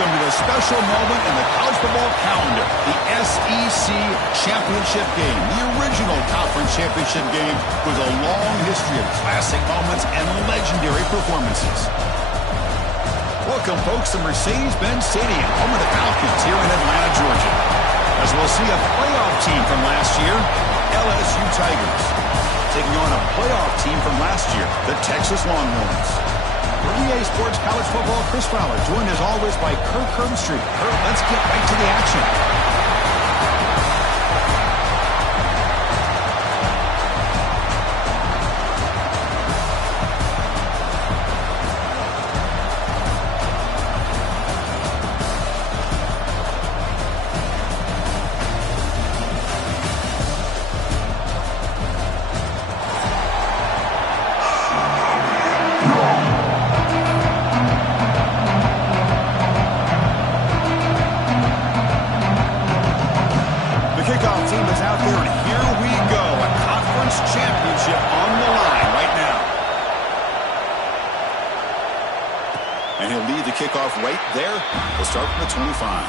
Welcome to the special moment in the college football calendar, the SEC Championship game. The original conference championship game with a long history of classic moments and legendary performances. Welcome, folks, to Mercedes-Benz Stadium, home of the Falcons here in Atlanta, Georgia. As we'll see a playoff team from last year, LSU Tigers, taking on a playoff team from last year, the Texas Longhorns. For EA Sports College Football, Chris Fowler, joined as always by Kirk Herbstreit. Kirk, let's get right to the action. And he'll lead the kickoff right there. We'll start from the 25.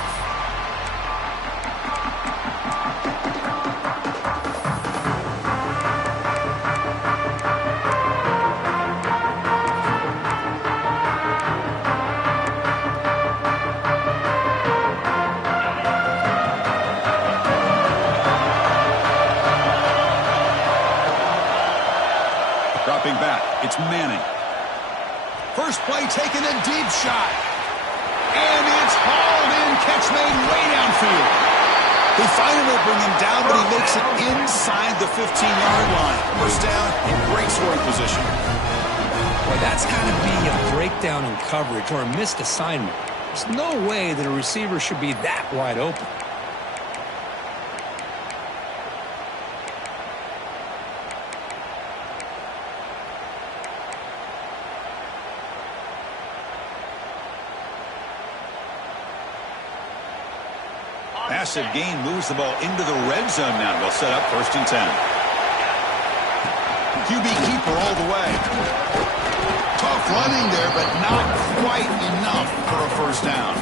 Dropping back, it's Manning. First play taken, a deep shot. And it's hauled in, catch made way downfield. They finally bring him down, but he makes it inside the 15-yard line. First down in great scoring position. Boy, that's got to be a breakdown in coverage or a missed assignment. There's no way that a receiver should be that wide open. Massive gain moves the ball into the red zone now. They'll set up 1st and 10. QB keeper all the way. Tough running there, but not quite enough for a first down.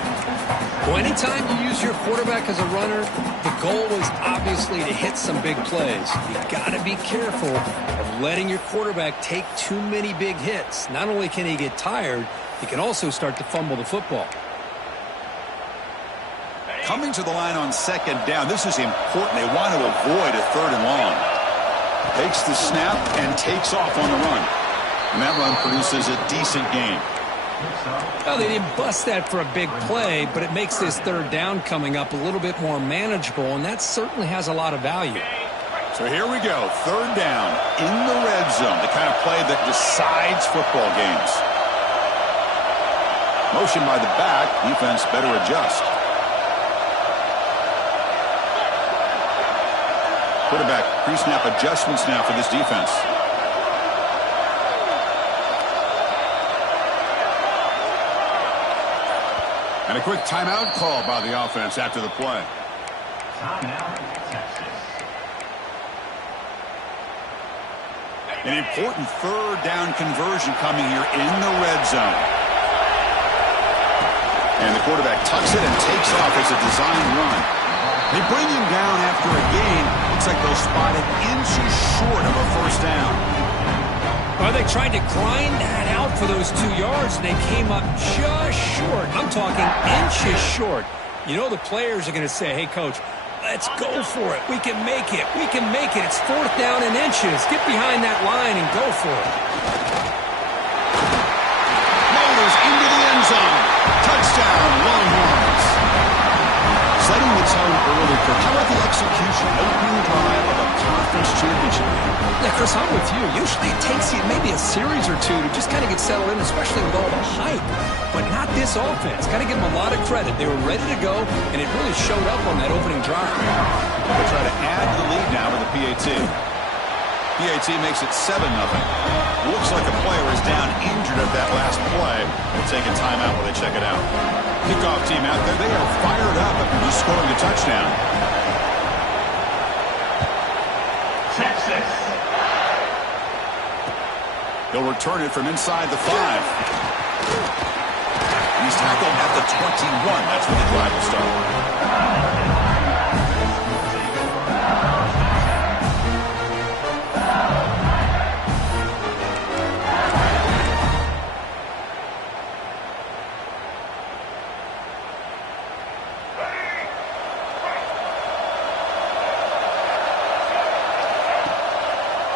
Well, anytime you use your quarterback as a runner, the goal is obviously to hit some big plays. You've got to be careful of letting your quarterback take too many big hits. Not only can he get tired, he can also start to fumble the football. Coming to the line on 2nd down. This is important. They want to avoid a 3rd and long. Takes the snap and takes off on the run. And that run produces a decent gain. Well, they didn't bust that for a big play, but it makes this 3rd down coming up a little bit more manageable, and that certainly has a lot of value. So here we go. 3rd down in the red zone. The kind of play that decides football games. Motion by the back. Defense better adjust. Quarterback pre-snap adjustments now for this defense. And a quick timeout call by the offense after the play. Timeout, Texas. An important 3rd down conversion coming here in the red zone. And the quarterback tucks it and takes off as a design run. They bring him down after a gain. Looks like they'll spot it inches short of a first down. Well, they tried to grind that out for those 2 yards, and they came up just short. I'm talking inches short. You know the players are going to say, hey, Coach, let's go for it. We can make it. We can make it. It's 4th down in inches. Get behind that line and go for it. Motors into the end zone. Touchdown, Longhorns. Setting the tone early. How about the execution, opening drive of a conference championship game? Yeah, Chris, I'm with you. Usually it takes you maybe a series or two to just kind of get settled in, especially with all the hype. But not this offense. Got to give them a lot of credit. They were ready to go, and it really showed up on that opening drive. They'll try to add to the lead now with the PAT. PAT makes it 7-0. Looks like a player is down injured at that last play. We'll take a timeout while they check it out. Kickoff team out there. They are fired up after just scoring a touchdown. Texas. They'll return it from inside the 5. He's tackled at the 21. That's when the drive will start.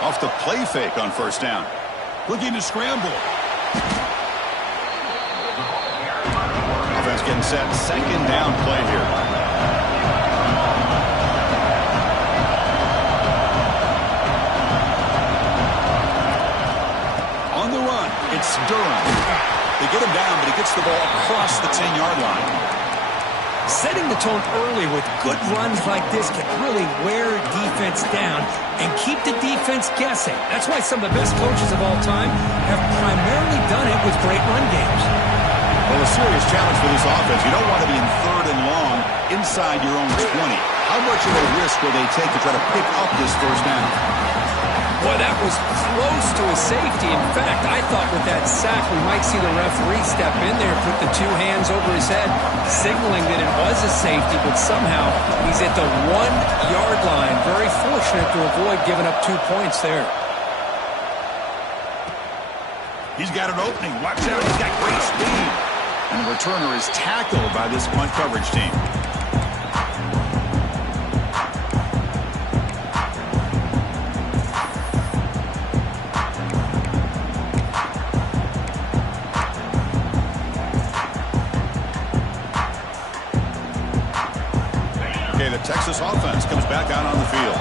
Off the play fake on first down. Looking to scramble. Offense getting set. Second down play here. On the run, it's Durham. They get him down, but he gets the ball across the 10-yard line. Setting the tone early with good runs like this can really wear defense down and keep the defense guessing. That's why some of the best coaches of all time have primarily done it with great run games. Well, a serious challenge for this offense. You don't want to be in third and long inside your own 20. How much of a risk will they take to try to pick up this first down? Well, that was close to a safety. In fact, I thought with that sack we might see the referee step in there, put the two hands over his head, signaling that it was a safety, but somehow he's at the 1-yard line. Very fortunate to avoid giving up 2 points there. He's got an opening. Watch out. He's got great speed. And the returner is tackled by this punt coverage team. The Texas offense comes back out on the field.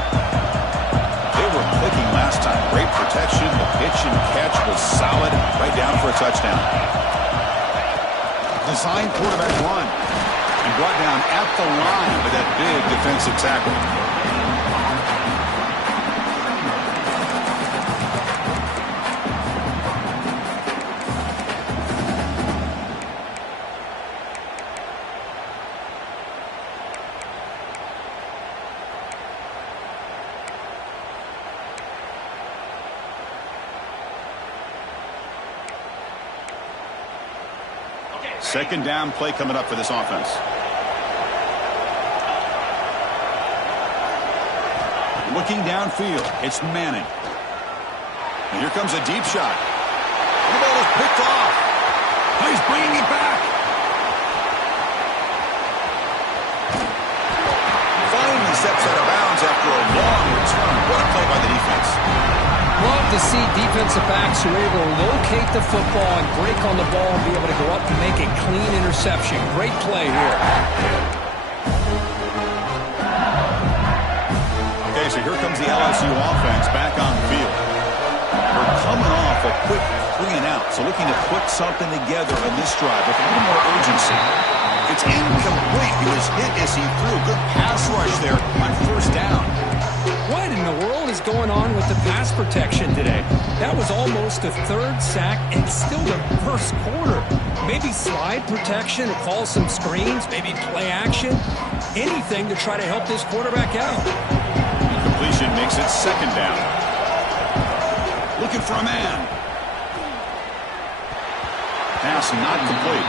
They were clicking last time. Great protection. The pitch and catch was solid. Right down for a touchdown. Design quarterback run. And brought down at the line with that big defensive tackle. Second down play coming up for this offense. Looking downfield, it's Manning. And here comes a deep shot. The ball is picked off. He's bringing it back. Finally steps out of bounds after a long return. What a play by the defense. Love to see defensive backs who are able to locate the football and break on the ball and be able to go up and make a clean interception. Great play here. Okay, so here comes the LSU offense back on the field. We're coming off a quick 3 and out, so looking to put something together on this drive with a little more urgency. It's incomplete. He was hit as he threw a good pass rush there on first down. What in the world is going on with the pass protection today? That was almost a third sack and still the first quarter. Maybe slide protection or call some screens, maybe play action. Anything to try to help this quarterback out. Completion makes it second down. Looking for a man. Pass not complete.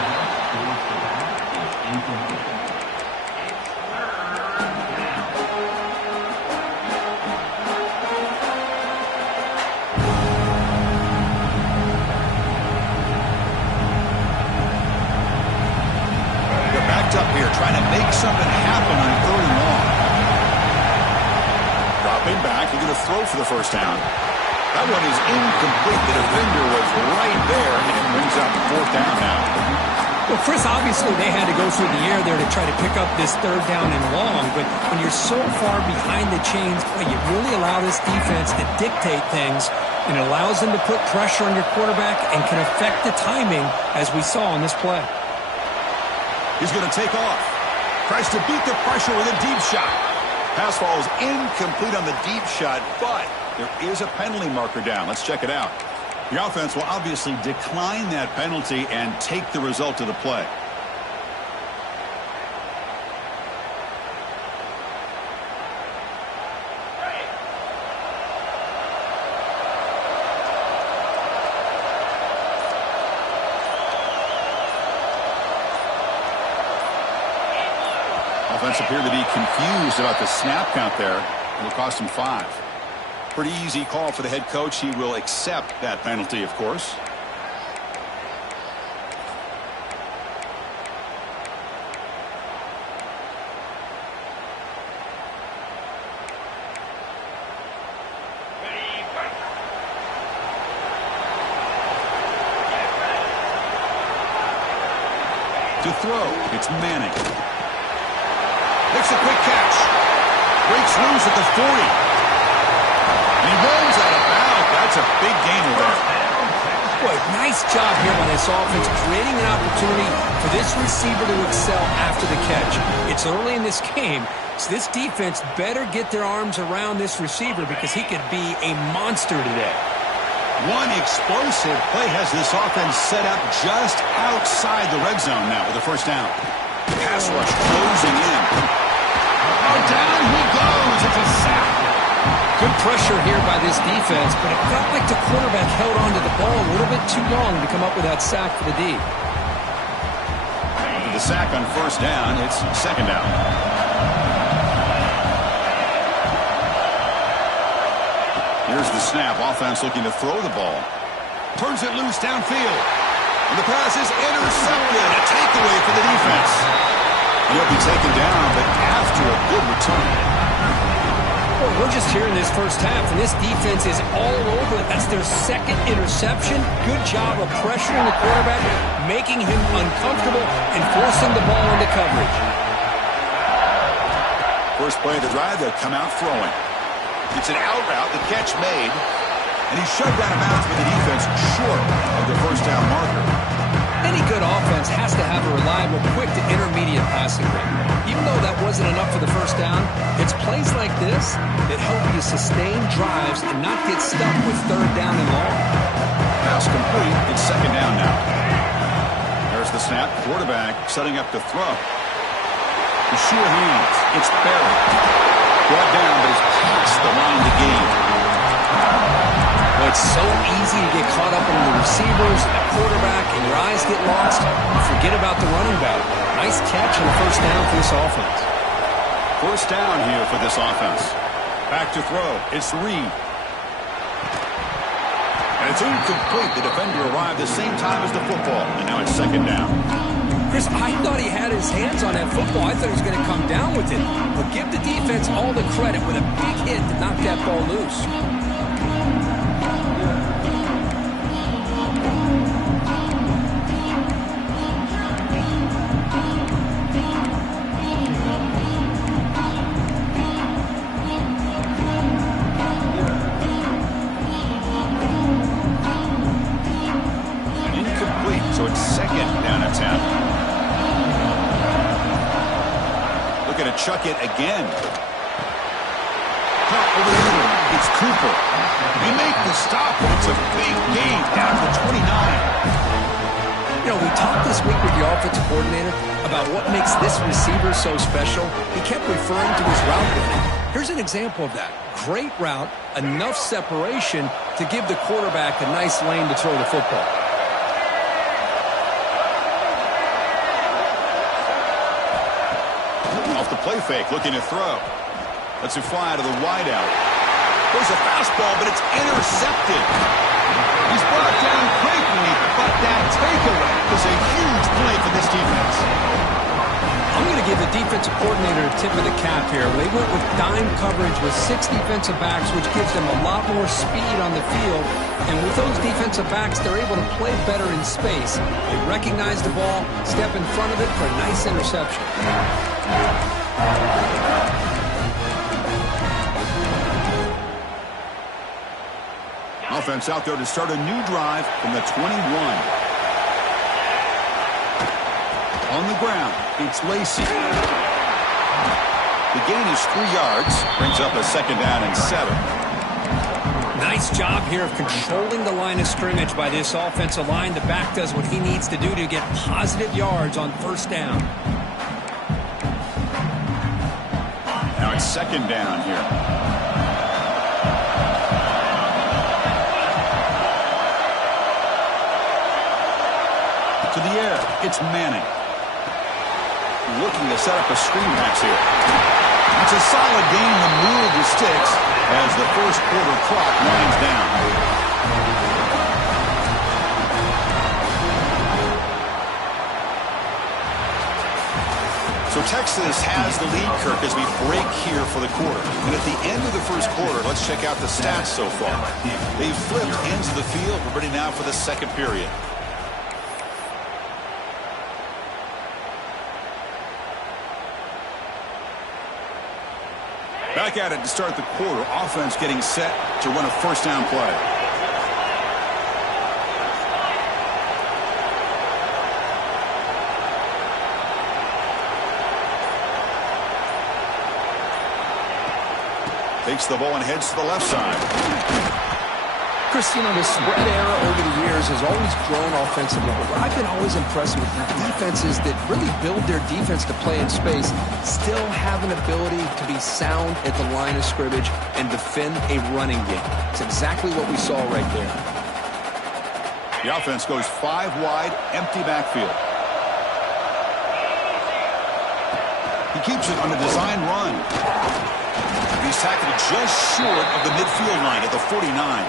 Up here trying to make something happen on third and long. Dropping back, looking to throw for the first down. That one is incomplete. The defender was right there, and it brings up fourth down now. Well, Chris, obviously they had to go through the air there to try to pick up this third down and long, but when you're so far behind the chains, you really allow this defense to dictate things, and it allows them to put pressure on your quarterback and can affect the timing, as we saw on this play. He's going to take off. Tries to beat the pressure with a deep shot. Pass falls incomplete on the deep shot, but there is a penalty marker down. Let's check it out. The offense will obviously decline that penalty and take the result of the play. Offense appeared to be confused about the snap count there. It'll cost him 5. Pretty easy call for the head coach. He will accept that penalty, of course. To throw, it's Manning. Makes a quick catch. Breaks loose at the 40. And he rolls out of bounds. That's a big gainer there. Boy, nice job here by this offense, creating an opportunity for this receiver to excel after the catch. It's early in this game, so this defense better get their arms around this receiver because he could be a monster today. One explosive play has this offense set up just outside the red zone now with a first down. Pass rush closing in. Oh, down he goes. It's a sack. Good pressure here by this defense, but it felt like the quarterback held onto the ball a little bit too long to come up with that sack for the D. The sack on first down. It's second down. Here's the snap. Offense looking to throw the ball. Turns it loose downfield. And the pass is intercepted. A takeaway for the defense. He'll be taken down, but after a good return. Well, we're just here in this first half, and this defense is all over it. That's their second interception. Good job of pressuring the quarterback, making him uncomfortable, and forcing the ball into coverage. First play of the drive, they'll come out throwing. It's an out route, the catch made, and he's shoved out of bounds with the defense short of the first down marker. Any good offense has to have a reliable, quick to intermediate passing rate. Even though that wasn't enough for the first down, it's plays like this that help you sustain drives and not get stuck with third down and long. Pass complete. It's second down now. There's the snap. Quarterback setting up to throw. The sure hands. It's Barry. Brought down, but he's past the line to gain. Well, it's so easy to get caught up in the receivers and the quarterback, and your eyes get lost. Forget about the running back. Nice catch and a first down for this offense. First down here for this offense. Back to throw. It's Reed. And it's incomplete. The defender arrived the same time as the football, and now it's second down. Chris, I thought he had his hands on that football. I thought he was going to come down with it. But give the defense all the credit with a big hit to knock that ball loose. Incomplete, so it's second down and 10. Looking to chuck it again. Cut over the middle. It's Cooper. They make the stop, but it's a big gain down to 29. You know, we talked this week with the offensive coordinator about what makes this receiver so special. He kept referring to his route running. Here's an example of that. Great route, enough separation to give the quarterback a nice lane to throw the football. Play fake, looking to throw. Lets it fly to the wideout. There's a fastball, but it's intercepted. He's brought down quickly, but that takeaway is a huge play for this defense. I'm going to give the defensive coordinator a tip of the cap here. They went with dime coverage with 6 defensive backs, which gives them a lot more speed on the field. And with those defensive backs, they're able to play better in space. They recognize the ball, step in front of it for a nice interception. Offense out there to start a new drive from the 21. On the ground, it's Lacey. The gain is 3 yards, brings up a second down and 7. Nice job here of controlling the line of scrimmage by this offensive line. The back does what he needs to do to get positive yards on first down. Now it's second down here. To the air, it's Manning. looking to set up a screen pass here. It's a solid gain to move the sticks as the first quarter clock winds down. So Texas has the lead, Kirk, as we break here for the quarter. And at the end of the first quarter, let's check out the stats so far. They've flipped ends of the field. We're ready now for the second period. Back at it to start the quarter. Offense getting set to run a first down play. Takes the ball and heads to the left side. Chris, you know, the spread era over the years has always grown offensively, but what I've been always impressed with the defenses that really build their defense to play in space still have an ability to be sound at the line of scrimmage and defend a running game. It's exactly what we saw right there. The offense goes 5 wide, empty backfield. He keeps it on a design run. He's tackled just short of the midfield line at the 49.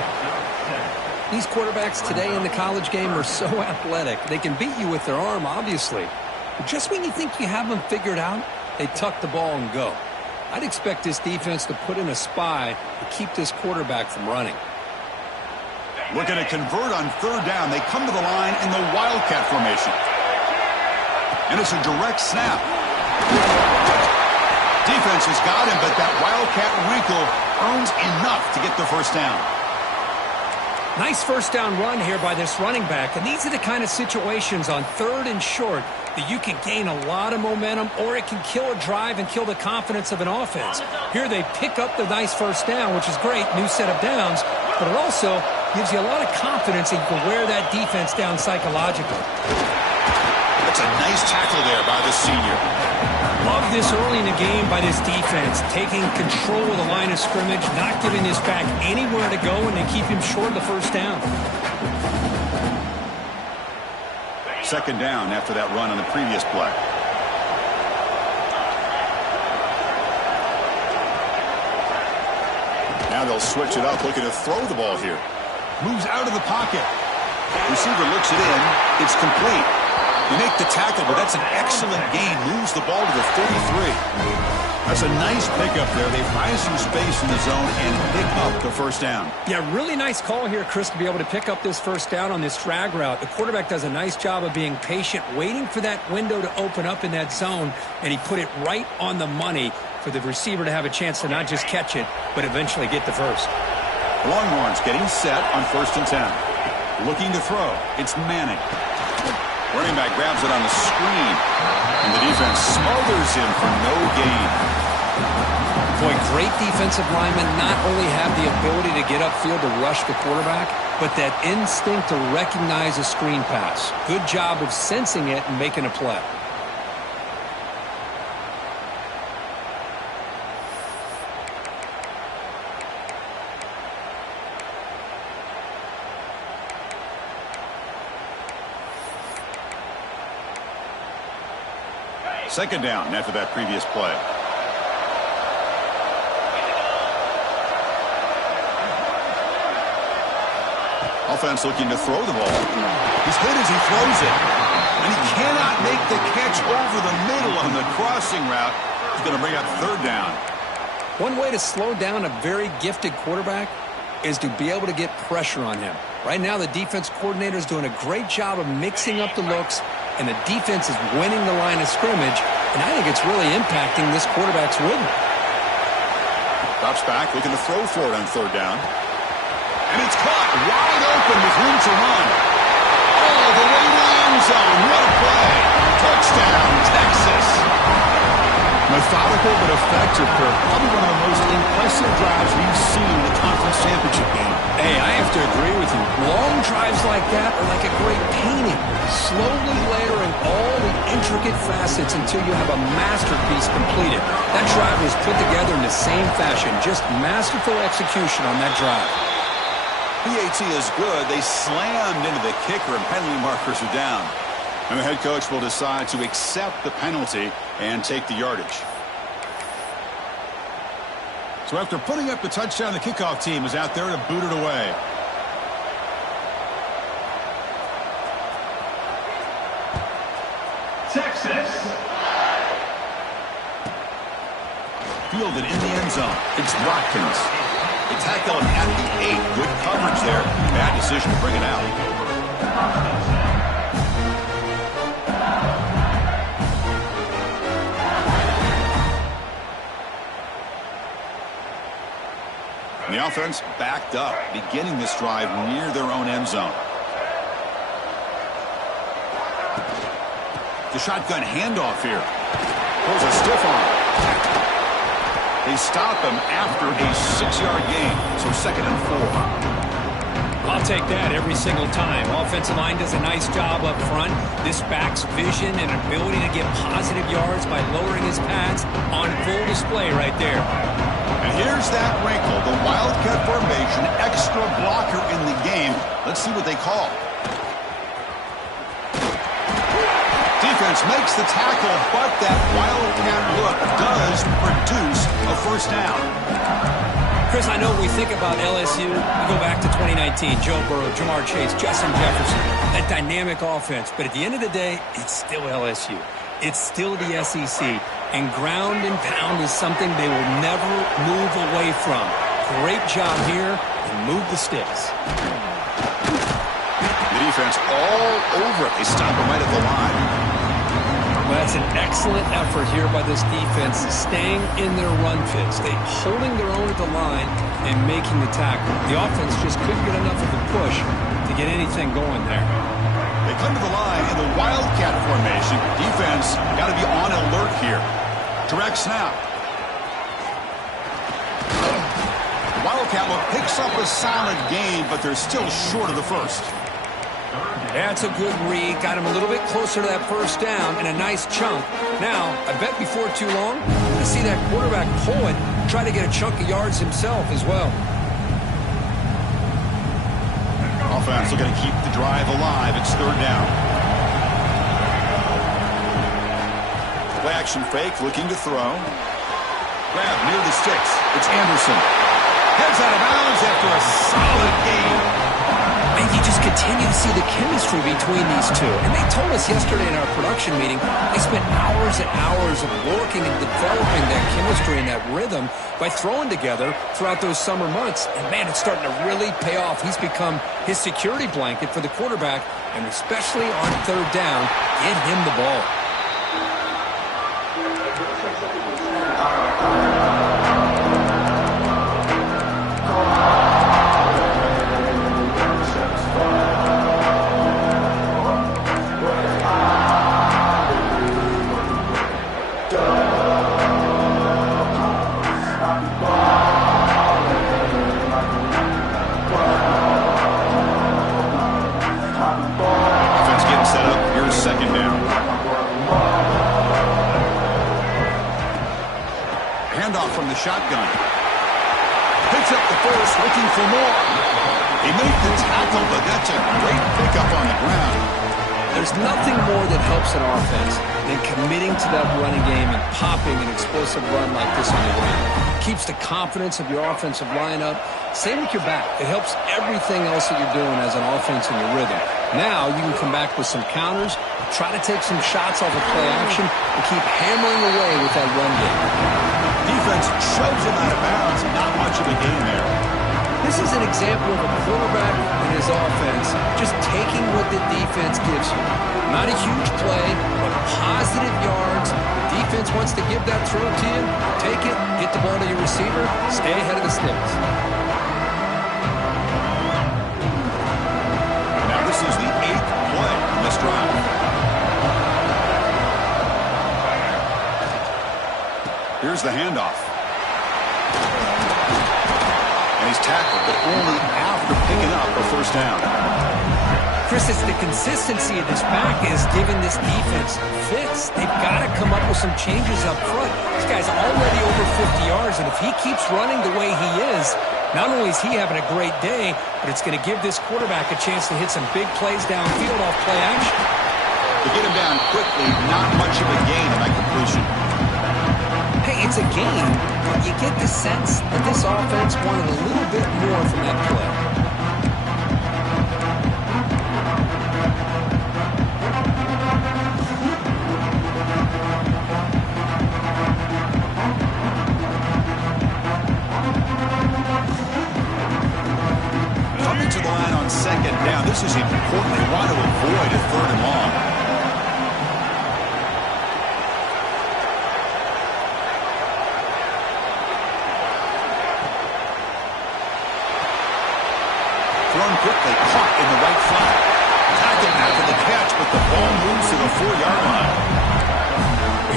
These quarterbacks today in the college game are so athletic. They can beat you with their arm, obviously. But just when you think you have them figured out, they tuck the ball and go. I'd expect this defense to put in a spy to keep this quarterback from running. Looking to convert on third down. They come to the line in the Wildcat formation. And it's a direct snap. Defense has got him, but that Wildcat wrinkle earns enough to get the first down. Nice first down run here by this running back. And these are the kind of situations on third and short that you can gain a lot of momentum, or it can kill a drive and kill the confidence of an offense. Here they pick up the nice first down, which is great, new set of downs, but it also gives you a lot of confidence that you can wear that defense down psychologically. That's a nice tackle there by the senior. Love this early in the game by this defense, taking control of the line of scrimmage, not giving this back anywhere to go, and they keep him short of the first down. Second down after that run on the previous play. Now they'll switch it up, looking to throw the ball here. Moves out of the pocket. Receiver looks it in. It's complete. You make the tackle, but that's an excellent gain. Moves the ball to the 33. That's a nice pickup there. They find some space in the zone and pick up the first down. Yeah, really nice call here, Chris, to be able to pick up this first down on this drag route. The quarterback does a nice job of being patient, waiting for that window to open up in that zone, and he put it right on the money for the receiver to have a chance to not just catch it, but eventually get the first. Longhorns getting set on 1st and 10. Looking to throw. It's Manning. Running back grabs it on the screen, and the defense smothers him for no gain. Boy, great defensive linemen not only have the ability to get upfield to rush the quarterback, but that instinct to recognize a screen pass. Good job of sensing it and making a play. Second down after that previous play. Offense looking to throw the ball. He's hit as he throws it. And he cannot make the catch over the middle on the crossing route. He's going to bring up third down. One way to slow down a very gifted quarterback is to be able to get pressure on him. Right now, the defense coordinator is doing a great job of mixing up the looks, and the defense is winning the line of scrimmage, and I think it's really impacting this quarterback's rhythm. Drops back, looking to throw for it on third down. And it's caught wide open with room to run. All the way to the end zone. What a play. Touchdown, Texas. Methodical but effective, Kirk. Probably one of the most impressive drives we've seen in the conference championship game. Hey, I have to agree with you. Long drives like that are like a great painting. Slowly layering all the intricate facets until you have a masterpiece completed. That drive was put together in the same fashion. Just masterful execution on that drive. PAT is good. They slammed into the kicker, and penalty markers are down. And the head coach will decide to accept the penalty and take the yardage. So after putting up the touchdown, the kickoff team is out there to boot it away. Texas. Fielded in the end zone. It's Watkins. They tackle him at the 8. Good coverage there. Bad decision to bring it out. And the offense backed up, beginning this drive near their own end zone. The shotgun handoff here. Pulls a stiff arm. They stop him after a 6-yard gain, so 2nd and 4. I'll take that every single time. Offensive line does a nice job up front. This back's vision and ability to get positive yards by lowering his pads on full display right there. And here's that wrinkle, the Wildcat formation, extra blocker in the game. Let's see what they call. Defense makes the tackle, but that Wildcat look does produce a first down. Chris, I know we think about LSU. We go back to 2019, Joe Burrow, Jamar Chase, Justin Jefferson, that dynamic offense. But at the end of the day, it's still LSU. It's still the SEC. And ground and pound is something they will never move away from. Great job here, and move the sticks. The defense all over it. They stop him right at the line. Well, that's an excellent effort here by this defense, staying in their run fits. They holding their own at the line and making the tackle. The offense just couldn't get enough of a push to get anything going there. They come to the line in the Wildcat formation. Defense got to be on alert here. Direct snap. Wildcat look picks up a solid gain, but they're still short of the first. That's a good read. Got him a little bit closer to that first down and a nice chunk. Now, I bet before too long, we're going to see that quarterback pull it, try to get a chunk of yards himself as well. Offense looking to keep the drive alive. It's 3rd down. Play action fake, looking to throw. Grab near the sticks. It's Anderson. Heads out of bounds after a solid gain. And you just continue to see the chemistry between these two. And they told us yesterday in our production meeting, they spent hours and hours of working and developing that chemistry and that rhythm by throwing together throughout those summer months. And, man, it's starting to really pay off. He's become his security blanket for the quarterback, and especially on 3rd down, get him the ball. From the shotgun. Picks up the first, looking for more. He made the tackle, but that's a great pickup on the ground. There's nothing more that helps an offense than committing to that running game and popping an explosive run like this on the ground. Keeps the confidence of your offensive lineup. Same with your back. It helps everything else that you're doing as an offense in your rhythm. Now you can come back with some counters, try to take some shots off of play action, and keep hammering away with that run game. Defense shoves him out of bounds. Not much of a gain there. This is an example of a quarterback and his offense just taking what the defense gives you. Not a huge play, but positive yards. The defense wants to give that throw to you. Take it, get the ball to your receiver, stay ahead of the sticks. Now this is the 8th play in this drive. Here's the handoff. And he's tackled, but only after picking up a first down. Chris, it's the consistency of this back is giving this defense fits. They've got to come up with some changes up front. This guy's already over 50 yards, and if he keeps running the way he is, not only is he having a great day, but it's going to give this quarterback a chance to hit some big plays downfield off play action. To get him down quickly, not much of a gain on that completion. Hey, it's a game, but you get the sense that this offense wanted a little bit more from that play. Coming to the line on second down. This is important. They want to avoid a third and long. Thrown quickly, caught in the right flat. Tackled after the catch, but the ball moves to the 4-yard line.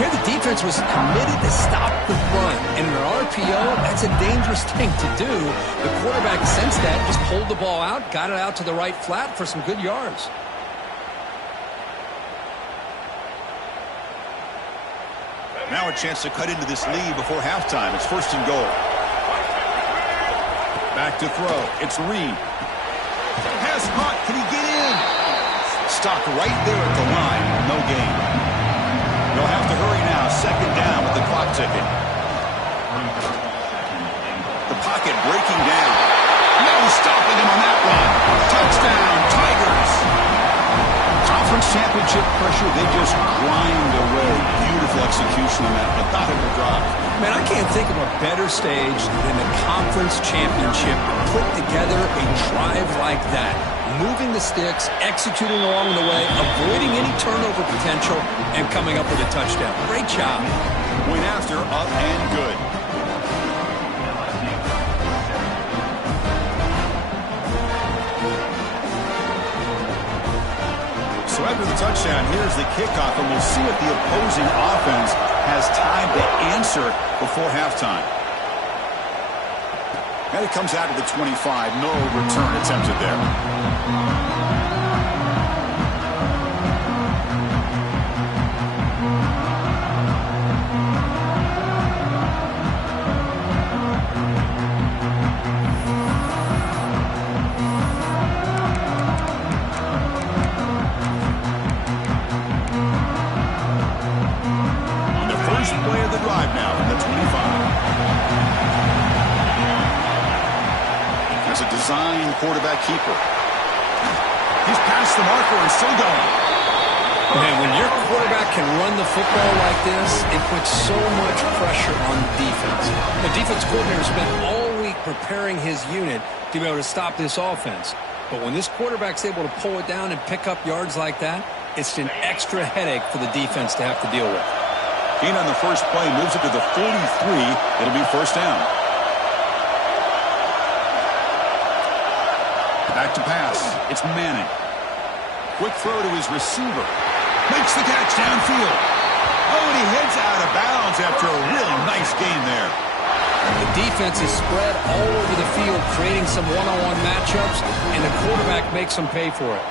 Here the defense was committed to stop the run. And in an RPO, that's a dangerous thing to do. The quarterback sensed that, just pulled the ball out, got it out to the right flat for some good yards. Now a chance to cut into this lead before halftime. It's 1st and goal. Back to throw. It's Reed. Pass caught. Can he get in? Stopped right there at the line. No gain. They'll have to hurry now. 2nd down with the clock ticking. The pocket breaking down. No stopping him on that one. Touchdown, Tigers. Conference championship pressure, they just grind away. Beautiful execution on that methodical drive. Man, I can't think of a better stage than the conference championship to put together a drive like that. Moving the sticks, executing along the way, avoiding any turnover potential, and coming up with a touchdown. Great job. Point after, up and good. So after the touchdown, here's the kickoff, and we'll see if the opposing offense has time to answer before halftime. And it comes out of the 25. No return attempted there. Play of the drive now from the 25. As a design quarterback keeper. He's past the marker and still going. Man, when your quarterback can run the football like this, it puts so much pressure on the defense. The defense coordinator spent all week preparing his unit to be able to stop this offense. But when this quarterback's able to pull it down and pick up yards like that, it's an extra headache for the defense to have to deal with. Gain on the first play, moves it to the 43. It'll be 1st down. Back to pass. It's Manning. Quick throw to his receiver. Makes the catch downfield. Oh, and he heads out of bounds after a really nice gain there. The defense is spread all over the field, creating some one-on-one matchups, and the quarterback makes them pay for it.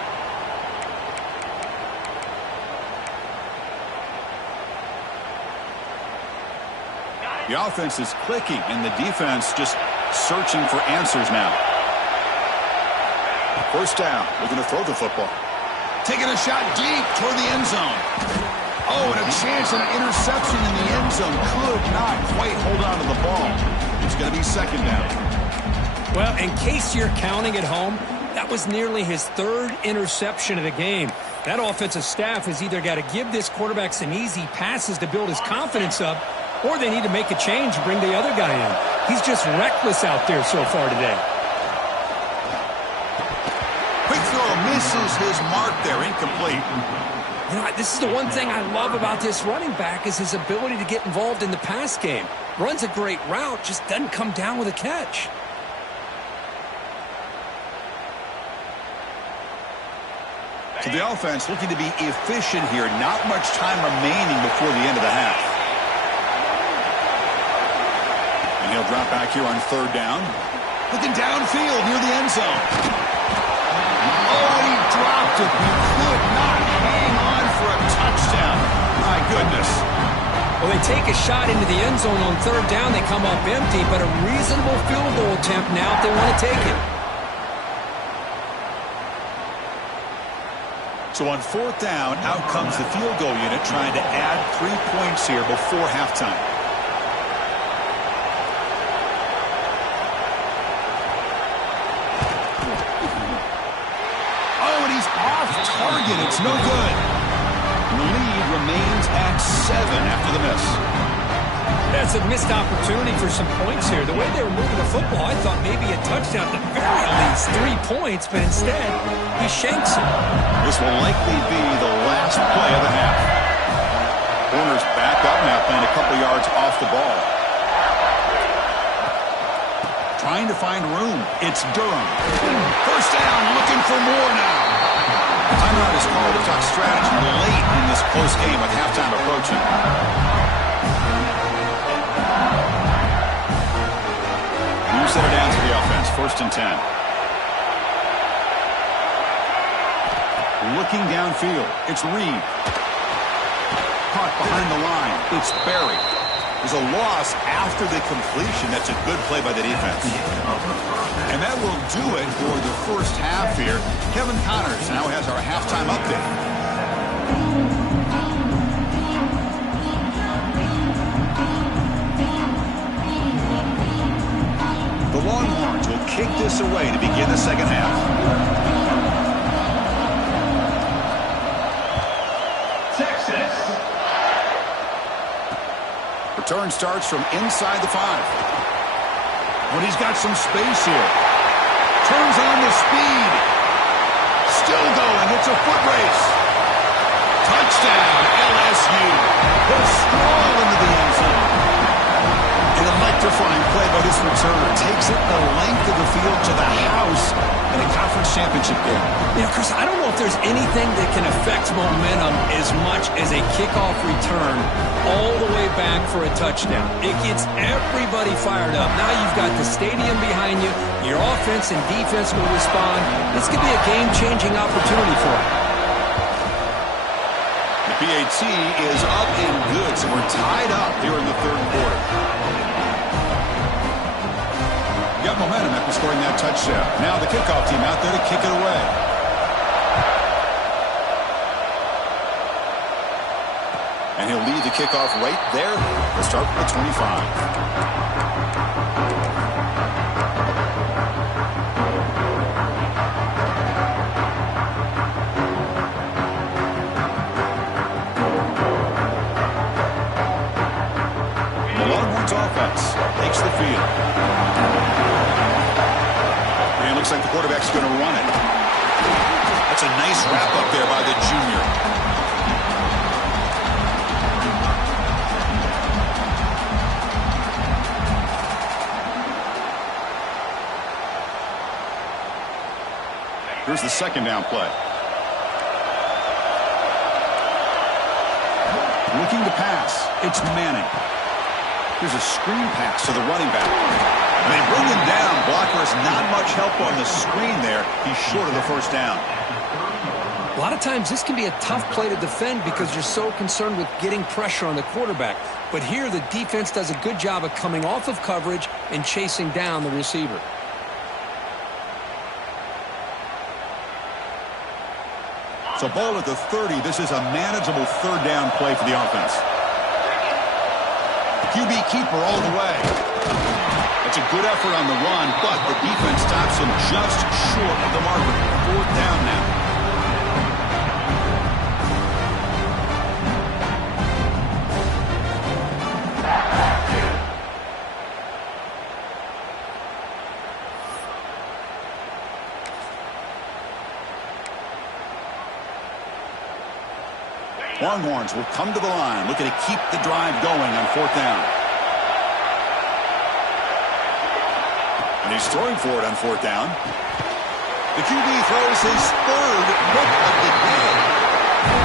The offense is clicking, and the defense just searching for answers now. 1st down. Looking to throw the football. Taking a shot deep toward the end zone. Oh, and a chance at an interception in the end zone. Could not quite hold on to the ball. It's going to be 2nd down. Well, in case you're counting at home, that was nearly his 3rd interception of the game. That offensive staff has either got to give this quarterback some easy passes to build his confidence up, or they need to make a change and bring the other guy in. He's just reckless out there so far today. Quick throw misses his mark there. Incomplete. You know, this is the one thing I love about this running back is his ability to get involved in the pass game. Runs a great route, just doesn't come down with a catch. So the offense looking to be efficient here. Not much time remaining before the end of the half. And he'll drop back here on 3rd down. Looking downfield near the end zone. Oh, he dropped it. He could not hang on for a touchdown. My goodness. Well, they take a shot into the end zone on 3rd down. They come up empty, but a reasonable field goal attempt now if they want to take it. So on fourth down, out comes the field goal unit trying to add 3 points here before halftime. Oh, and he's off target. It's no good. The lead remains at 7 after the miss. That's a missed opportunity for some points here. The way they were moving the football, I thought maybe a touchdown at the very least, 3 points, but instead, he shanks it. This will likely be the last play of the half. Corners back up now, playing a couple yards off the ball. Trying to find room. It's Durham. First down, looking for more now. Timeout is called to talk strategy late in this close game with halftime approaching. New center down to the offense. 1st and 10. Looking downfield. It's Reed. Caught behind the line. It's Berry. There's a loss after the completion. That's a good play by the defense. And that will do it for the first half here. Kevin Connors now has our halftime update. The Longhorns will kick this away to begin the second half. Texas. Return starts from inside the 5. But he's got some space here. Turns on the speed. Still going. It's a foot race. Touchdown, LSU. He'll stroll into the end zone. An electrifying play by this returner. Takes it the length of the field to the house in a conference championship game. You know, Chris, I don't know if there's anything that can affect momentum as much as a kickoff return all the way back for a touchdown. It gets everybody fired up. Now you've got the stadium behind you. Your offense and defense will respond. This could be a game-changing opportunity for them. The PAT is up and good, so we're tied up here in the 3rd quarter. Got momentum after scoring that touchdown. Now the kickoff team out there to kick it away. And he'll lead the kickoff right there. We'll start with the 25. Takes the field. And it looks like the quarterback's going to run it. That's a nice wrap up there by the junior. Here's the 2nd down play. Looking to pass. It's Manning. Here's a screen pass to the running back. And they bring him down. Blocker's not much help on the screen there. He's short of the first down. A lot of times this can be a tough play to defend because you're so concerned with getting pressure on the quarterback. But here the defense does a good job of coming off of coverage and chasing down the receiver. So ball at the 30. This is a manageable 3rd down play for the offense. QB keeper all the way. That's a good effort on the run, but the defense stops him just short of the marker. 4th down now. Longhorns will come to the line, looking to keep the drive going on 4th down. And he's throwing for it on 4th down. The QB throws his 3rd pick of the day.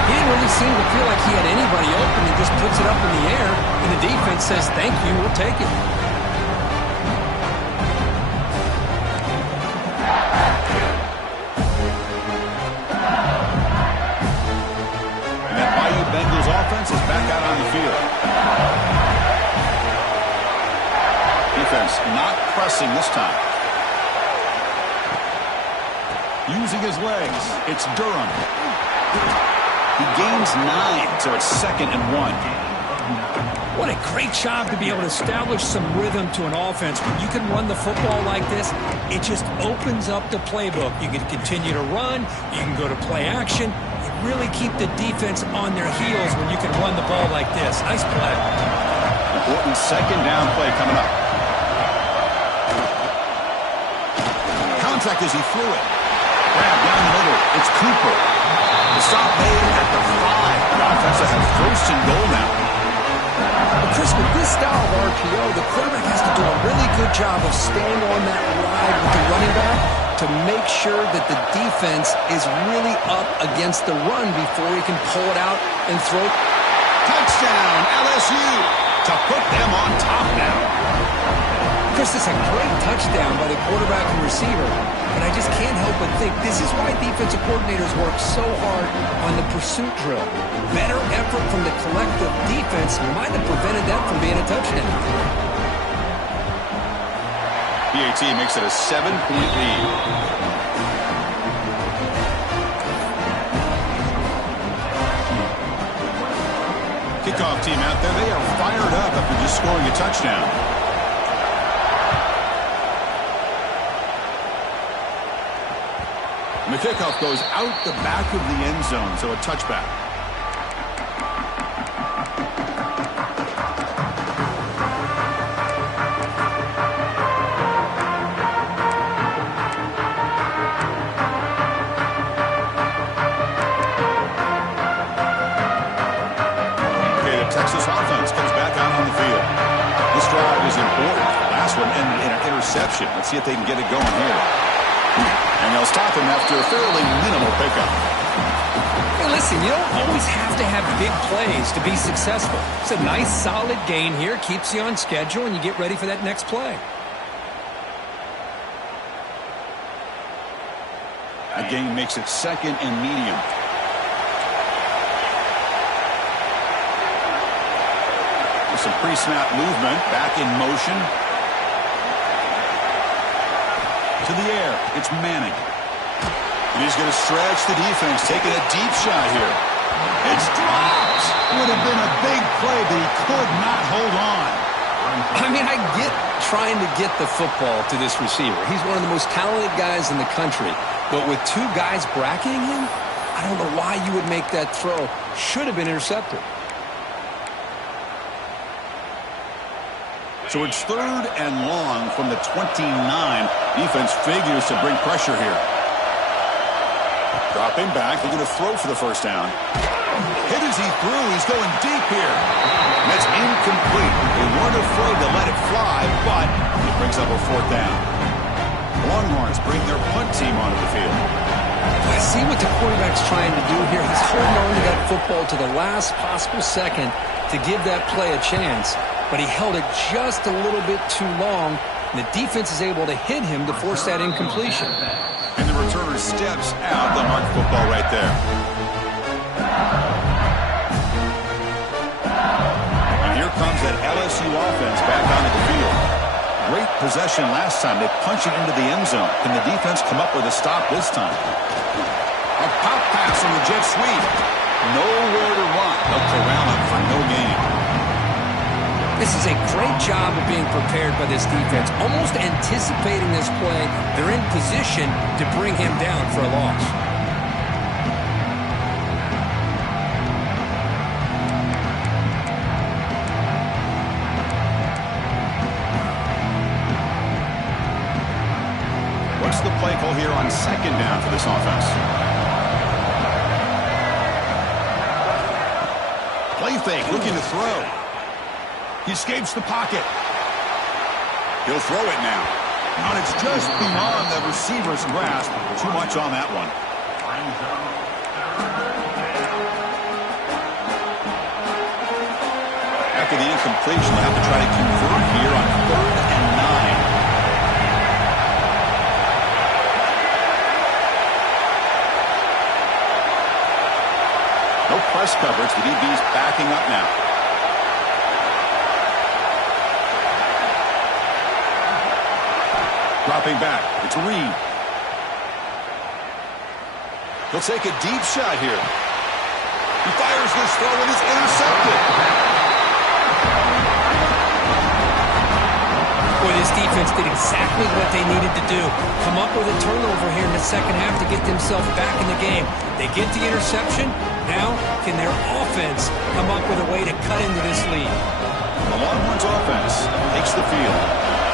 He didn't really seem to feel like he had anybody open. He just puts it up in the air, and the defense says, thank you, we'll take it. Bengals offense is back out on the field. Defense not pressing this time. Using his legs, it's Durham. He gains 9, so it's 2nd and 1. What a great job to be able to establish some rhythm to an offense. When you can run the football like this, it just opens up the playbook. You can continue to run. You can go to play action. You really keep the defense on their heels when you can run the ball like this. Nice play. Important 2nd down play coming up. Contact as he threw it. Grab down the middle. It's Cooper. The stop made at the 5. The offense has 1st and goal now. But Chris, with this style of RPO, the quarterback has to do a really good job of staying on that ride with the running back to make sure that the defense is really up against the run before he can pull it out and throw. Touchdown, LSU, to put them on top now. Chris, it's a great touchdown by the quarterback and receiver, but I just can't help but think this is why defensive coordinators work so hard on the pursuit drill. Better effort from the collective defense might have prevented that from being a touchdown. PAT makes it a 7-point lead. Kickoff team out there, they are fired up after just scoring a touchdown. And the kickoff goes out the back of the end zone, so a touchback. Okay, the Texas offense comes back out on the field. This drive is important. Last one ended in an interception. Let's see if they can get it going here. And they'll stop him after a fairly minimal pickup. Hey, listen, you don't always have to have big plays to be successful. It's a nice, solid gain here. Keeps you on schedule, and you get ready for that next play. That gain makes it 2nd and medium. With some pre-snap movement, back in motion. To the air, it's Manning. And he's going to stretch the defense, taking a deep shot here. It's dropped. Would have been a big play, but he could not hold on. I mean, I get trying to get the football to this receiver. He's one of the most talented guys in the country. But with 2 guys bracketing him, I don't know why you would make that throw. Should have been intercepted. So it's 3rd and long from the 29. Defense figures to bring pressure here. Dropping back, looking to throw for the 1st down. Hit as he threw, he's going deep here. That's incomplete. They weren't afraid to let it fly, but it brings up a 4th down. Longhorns bring their punt team onto the field. I see what the quarterback's trying to do here. He's holding on to that football to the last possible second to give that play a chance. But he held it just a little bit too long, and the defense is able to hit him to force that incompletion. And the returner steps out. The mark football right there. And here comes that LSU offense back onto the field. Great possession last time. They punch it into the end zone. Can the defense come up with a stop this time? A pop pass on the jet sweep. Nowhere to run. They'll corral him for no gain. This is a great job of being prepared by this defense, almost anticipating this play. They're in position to bring him down for a loss. What's the play call here on 2nd down for this offense? Play fake, looking to throw. He escapes the pocket. He'll throw it now. And it's just beyond the receiver's grasp. Too much on that one. After the incompletion, they'll have to try to convert here on 3rd and 9. No press coverage. The DB's backing up now. Dropping back. It's Reed. He'll take a deep shot here. He fires this throw and it's intercepted. Boy, this defense did exactly what they needed to do. Come up with a turnover here in the second half to get themselves back in the game. They get the interception. Now, can their offense come up with a way to cut into this lead? The Longhorns offense takes the field.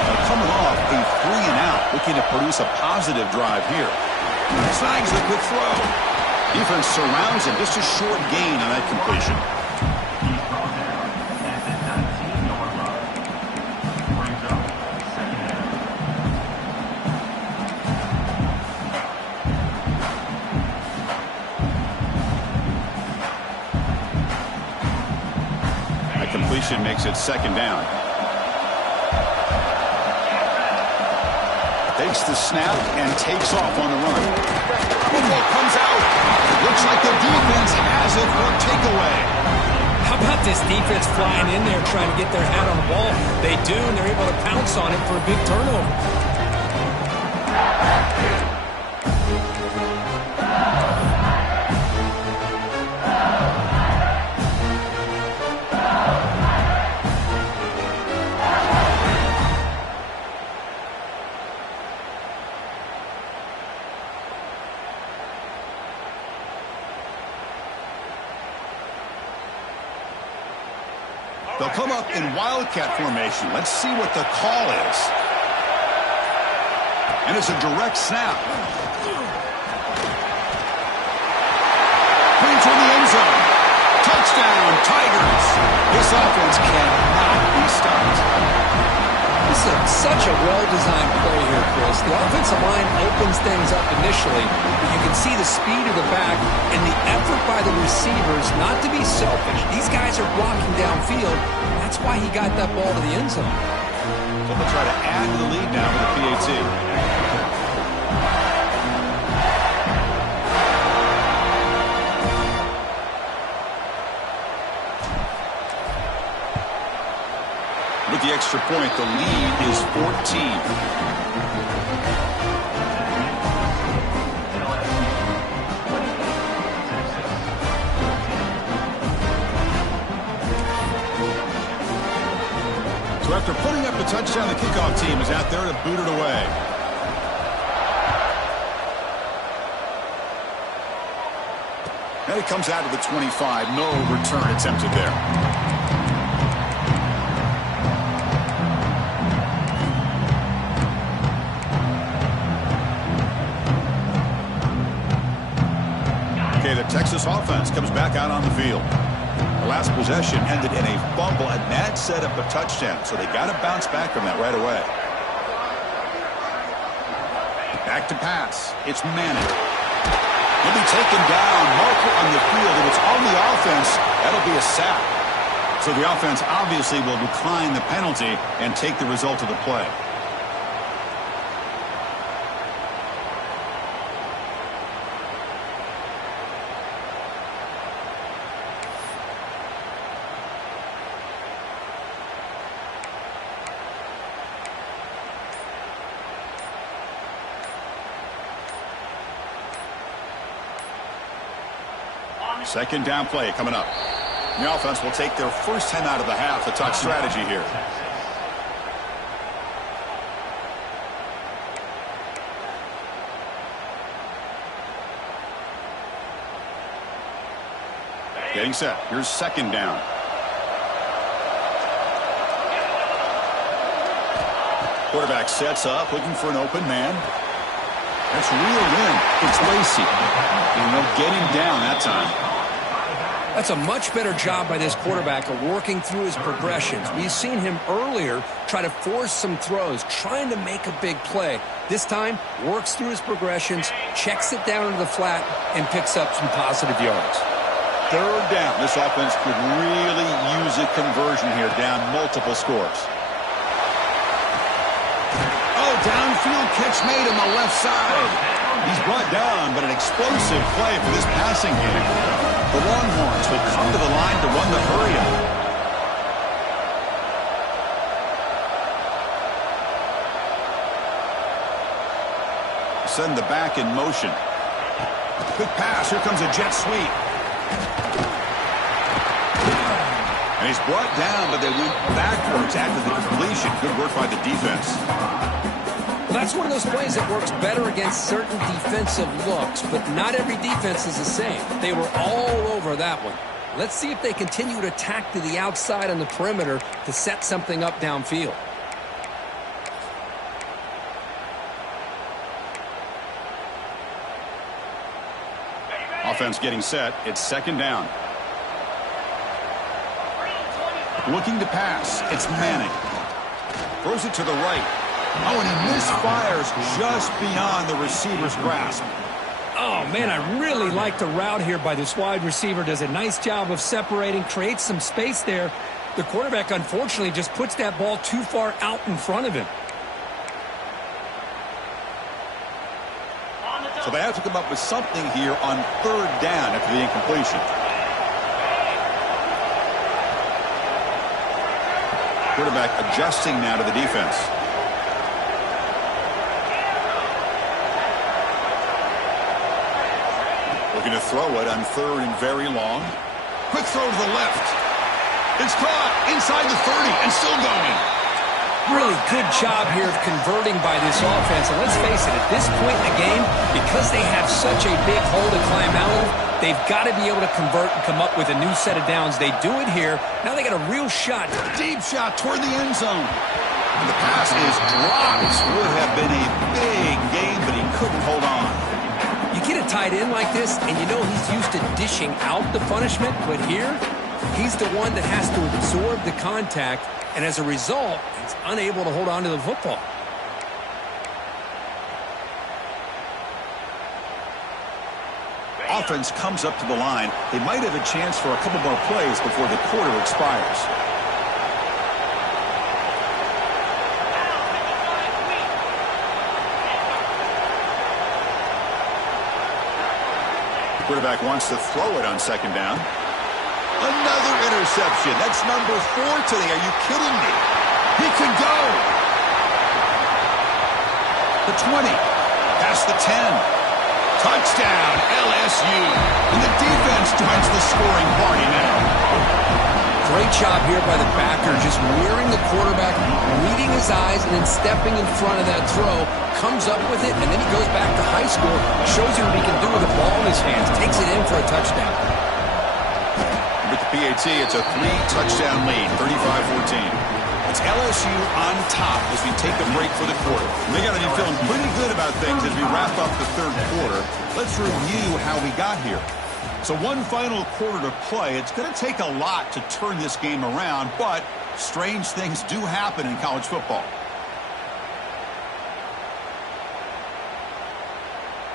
They're coming off a 3-and-out, looking to produce a positive drive here. Snags the quick throw. Defense surrounds him. Just a short gain on that completion. That completion makes it second down. Takes the snap and takes off on the run. Football comes out. Looks like the defense has it for a takeaway. How about this defense flying in there trying to get their hat on the ball? They do, and they're able to pounce on it for a big turnover. They'll come up in Wildcat formation. Let's see what the call is. And it's a direct snap. Putting toward the end zone. Touchdown, Tigers. This offense cannot be stopped. This is such a well-designed play here, Chris. The offensive line opens things up initially, but you can see the speed of the back and the effort by the receivers not to be selfish. These guys are blocking downfield. That's why he got that ball to the end zone. So they'll try to add to the lead now with the PAT. With the extra point, the lead is 14. So after putting up the touchdown, the kickoff team is out there to boot it away. And it comes out of the 25. No return attempted there. The Texas offense comes back out on the field. The last possession ended in a fumble, and that set up a touchdown, so they got to bounce back from that right away. Back to pass. It's Manning. He'll be taken down. Marker on the field. If it's on the offense, that'll be a sack. So the offense obviously will decline the penalty and take the result of the play. Second down play coming up. The offense will take their first 10 out of the half to talk strategy here. Getting set. Here's second down. Quarterback sets up, looking for an open man. That's reeled in. It's Lacey. And they'll get him down that time. That's a much better job by this quarterback of working through his progressions. We've seen him earlier try to force some throws, trying to make a big play. This time, works through his progressions, checks it down into the flat, and picks up some positive yards. Third down. This offense could really use a conversion here, down multiple scores. Oh, downfield catch made on the left side. He's brought down, but an explosive play for this passing game. The Longhorns will come to the line to run the hurry-up. Send the back in motion. Quick pass. Here comes a jet sweep. And he's brought down, but they went backwards after the completion. Good work by the defense. That's one of those plays that works better against certain defensive looks, but not every defense is the same. They were all over that one. Let's see if they continue to attack to the outside on the perimeter to set something up downfield. Offense getting set. It's second down. Looking to pass. It's Manning. Throws it to the right. Oh, and he misfires just beyond the receiver's grasp. Oh, man, I really like the route here by this wide receiver. Does a nice job of separating, creates some space there. The quarterback, unfortunately, just puts that ball too far out in front of him. So they have to come up with something here on third down after the incompletion. Quarterback adjusting now to the defense. Looking to throw it on third and very long. Quick throw to the left. It's caught inside the 30 and still going. Really good job here of converting by this offense. And let's face it, at this point in the game, because they have such a big hole to climb out of, they've got to be able to convert and come up with a new set of downs. They do it here. Now they got a real shot. Deep shot toward the end zone. And the pass is dropped. Would have been a big game, but he couldn't hold on. You get a tight end like this, and you know he's used to dishing out the punishment, but here, he's the one that has to absorb the contact, and as a result, he's unable to hold on to the football. Offense comes up to the line. They might have a chance for a couple more plays before the quarter expires. The quarterback wants to throw it on second down. Another interception. That's number 4 today. Are you kidding me? He can go. The 20. Past the 10. Touchdown, LSU. And the defense joins the scoring party now. Great job here by the backer, just mirroring the quarterback, reading his eyes, and then stepping in front of that throw, comes up with it, and then he goes back to high school, shows you what he can do with the ball in his hands, takes it in for a touchdown. With the PAT, it's a 3-touchdown lead, 35-14. It's LSU on top as we take a break for the quarter. They got to be feeling pretty good about things as we wrap up the third quarter. Let's review how we got here. So one final quarter to play. It's going to take a lot to turn this game around, but strange things do happen in college football.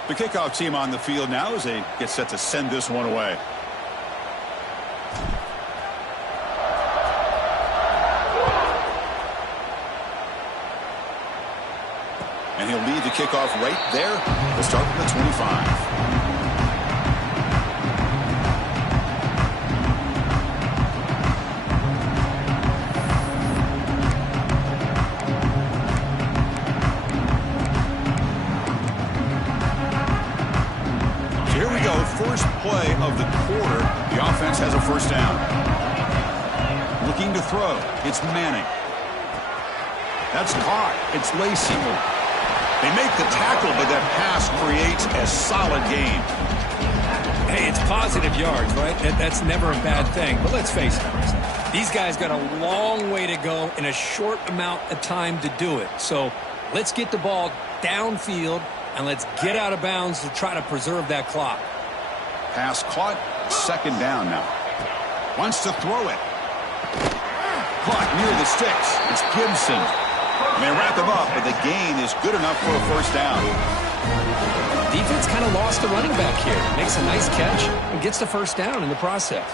The kickoff team on the field now as they get set to send this one away. And he'll lead the kickoff right there. We'll start from the 25. First play of the quarter, the offense has a first down. Looking to throw, it's Manning. That's caught, it's Lacey. They make the tackle, but that pass creates a solid gain. Hey, it's positive yards, right? That's never a bad thing. But let's face it, these guys got a long way to go in a short amount of time to do it. So let's get the ball downfield, and let's get out of bounds to try to preserve that clock. Pass caught, second down now. Wants to throw it. Caught near the sticks. It's Gibson. And they wrap him up, but the gain is good enough for a first down. Defense kind of lost the running back here. Makes a nice catch and gets the first down in the process.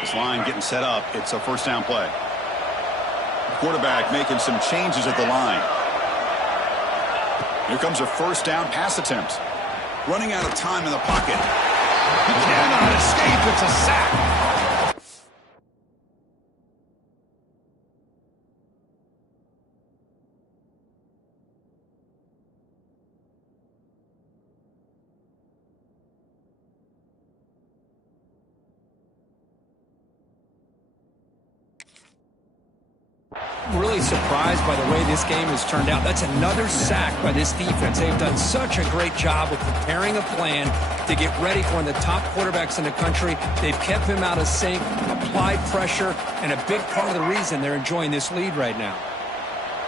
This line getting set up. It's a first down play. The quarterback making some changes at the line. Here comes a first down pass attempt. Running out of time in the pocket. He cannot escape. It's a sack. really surprised by the way this game has turned out. That's another sack by this defense. They've done such a great job of preparing a plan to get ready for one of the top quarterbacks in the country. They've kept him out of sync, applied pressure, and a big part of the reason they're enjoying this lead right now.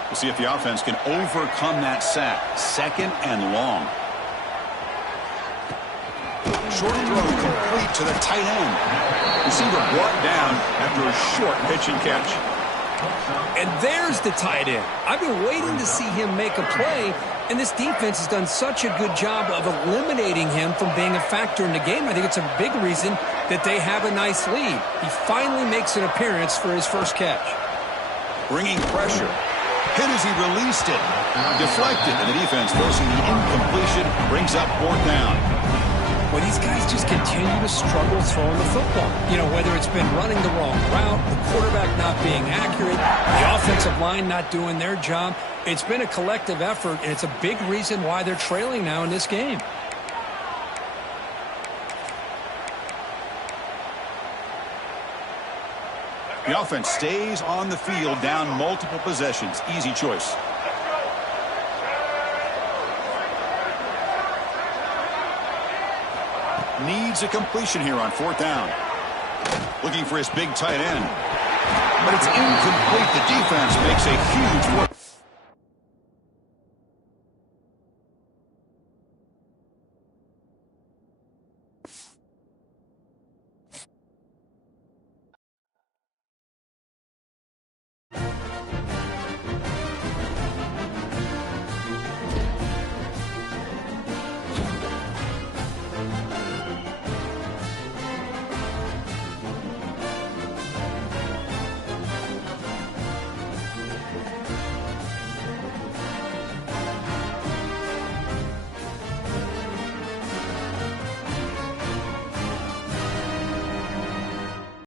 We'll see if the offense can overcome that sack. 2nd and long. Short throw complete to the tight end. Receiver brought down after a short pitch and catch. And there's the tight end. I've been waiting to see him make a play, and this defense has done such a good job of eliminating him from being a factor in the game. I think it's a big reason that they have a nice lead. He finally makes an appearance for his first catch. Bringing pressure. Hit as he released it. Deflected, and the defense forcing the incompletion brings up 4th down. Well, these guys just continue to struggle throwing the football. You know, whether it's been running the wrong route, the quarterback not being accurate, the offensive line not doing their job. It's been a collective effort, and it's a big reason why they're trailing now in this game. The offense stays on the field, down multiple possessions. Easy choice. Needs a completion here on 4th down. Looking for his big tight end. But it's incomplete. The defense makes a huge